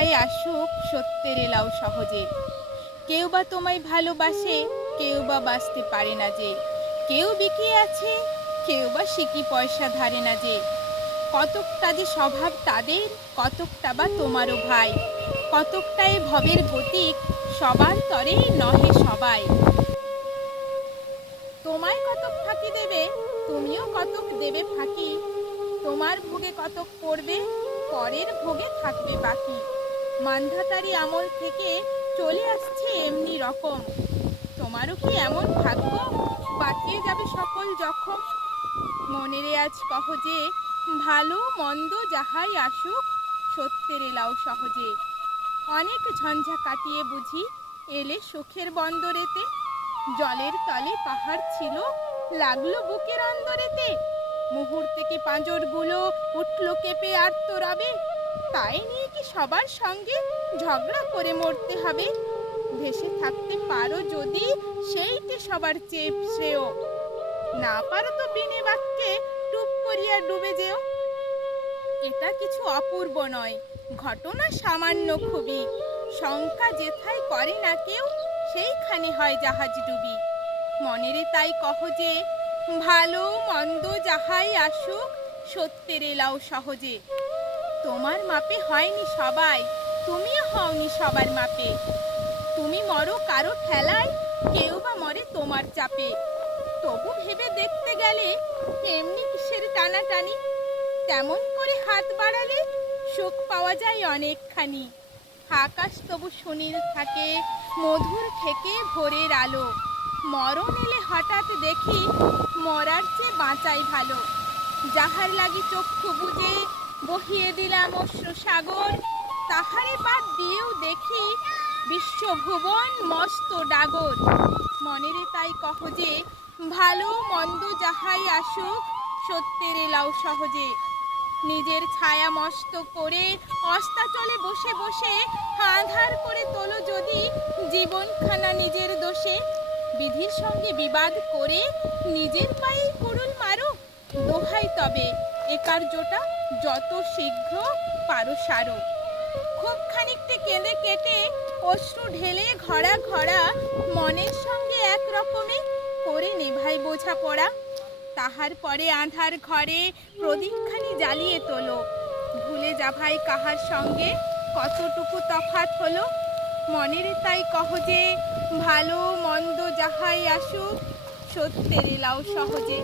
যাহাই আসুক সত্যের এলাও সহজে। কেউ বা তোমায় ভালোবাসে, কেউ বা বাঁচতে পারে না যে। কেউ বিকিয়ে আছে, কেউ বা সিকি পয়সা ধারে না যে। কতকটা যে স্বভাব তাদের, কতকটা বা তোমারও ভাই। কতকটাই ভবের গতিক, সবার তরে নহে সবাই। তোমায় কতক ফাঁকি দেবে, তুমিও কতক দেবে ফাঁকি। তোমার ভোগে কতক পড়বে, পরের ভোগে থাকবে বাকি। মান্ধাতারি আমল থেকে চলে আসছে এমনি রকম। তোমারও কি এমন ভাগ্য, বাঁচিয়ে যাবে সকল জখম? মনেরে আজ কহ যে, ভালো মন্দ যাহাই আসুক সত্যের এলাও সহজে। অনেক ঝঞ্ঝা কাটিয়ে বুঝি এলে সুখের বন্দরেতে। জলের তলে পাহাড় ছিল, লাগলো বুকের অন্দরেতে। মুহূর্তে কি পাঁজরগুলো উঠল কেঁপে আর্তরবে। তাই নিয়ে কি সবার সঙ্গে ঝগড়া করে মরতে হবে? ভেসে থাকতে পারো যদি, সেইটে সবার চেয়ে শ্রেয়। না পারো তো বিনে বাক্যে টুপ করিয়া ডুবে যেও। এটা কিছু অপূর্ব নয়, ঘটনা সামান্য খুবই। শঙ্কা যেথায় করে না কেউ, সেইখানে হয় জাহাজ ডুবি। মনেরে তাই কহ যে, ভালো মন্দ যাহাই আসুক সত্যের এলাও সহজে। তোমার মাপে হয়নি সবাই, তুমিও হওনি সবার মাপে। তুমি মরো কারো ঠেলায়, কেউ বা মরে তোমার চাপে। তবু ভেবে দেখতে গেলে এমনি কিসের টানাটানি। তেমন করে হাত বাড়ালে সুখ পাওয়া যায় অনেকখানি। আকাশ তবু সুনীল থাকে, মধুর থেকে ভোরের আলো। মরণ এলে হঠাৎ দেখি, মরার চেয়ে বাঁচাই ভালো। যাহার লাগি চক্ষু বুজে বহিয়ে দিলাম অশ্রু সাগর, তাহারে বাদ দিয়েও দেখি বিশ্বভুবন মস্ত ডাগর। মনেরে তাই কহ যে, ভালো মন্দ যাহাই আসুক সত্যের এলাও সহজে। নিজের ছায়া মস্ত করে অস্তাচলে বসে বসে আঁধার করে তোলো যদি জীবনখানা নিজের দোষে। বিধির সঙ্গে বিবাদ করে নিজের পায়ে কুড়ুল মারো। দোহাই তবে এ কার্যটা যত শীঘ্র পারো সারো। খুব খানিকটা কেঁদে কেটে অশ্রু ঢেলে ঘরা ঘরা মনের সঙ্গে এক রকমে করে নেভাই বোঝাপড়া। তাহার পরে আঁধার ঘরে প্রদীপখানি জ্বালিয়ে তোলো। ভুলে যা ভাই কাহার সঙ্গে কতটুকু তফাৎ হলো। মনেরে তাই কহ যে, ভালো মন্দ যাহাই আসুক সত্যের এলাও সহজে।